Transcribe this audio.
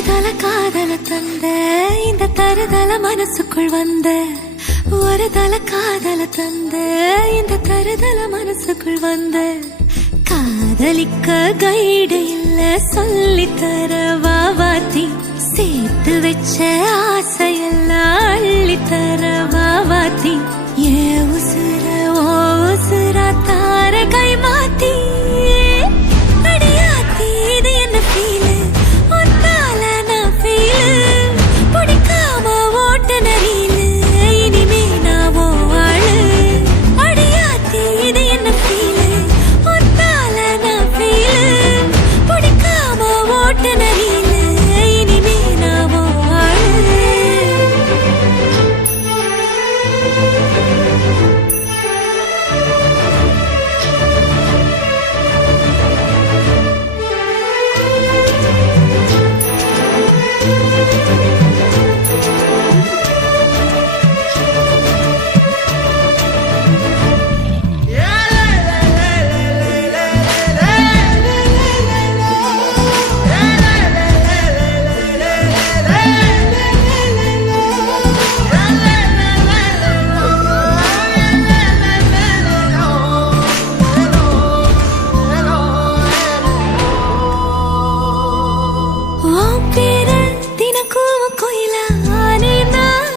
தருதல காதல தந்த இந்த தருதல மனசுக்குள் வந்த ஒரு தல காதல தந்த இந்த தருதல மனசுக்குள் வந்த காதலிக்க கைடு இல்ல சொல்லி தர வாவாத்தி சேர்த்து வச்ச ஆசையெல்லாம் அள்ளி தர வாவாத்தி ஏ உசுர ஓ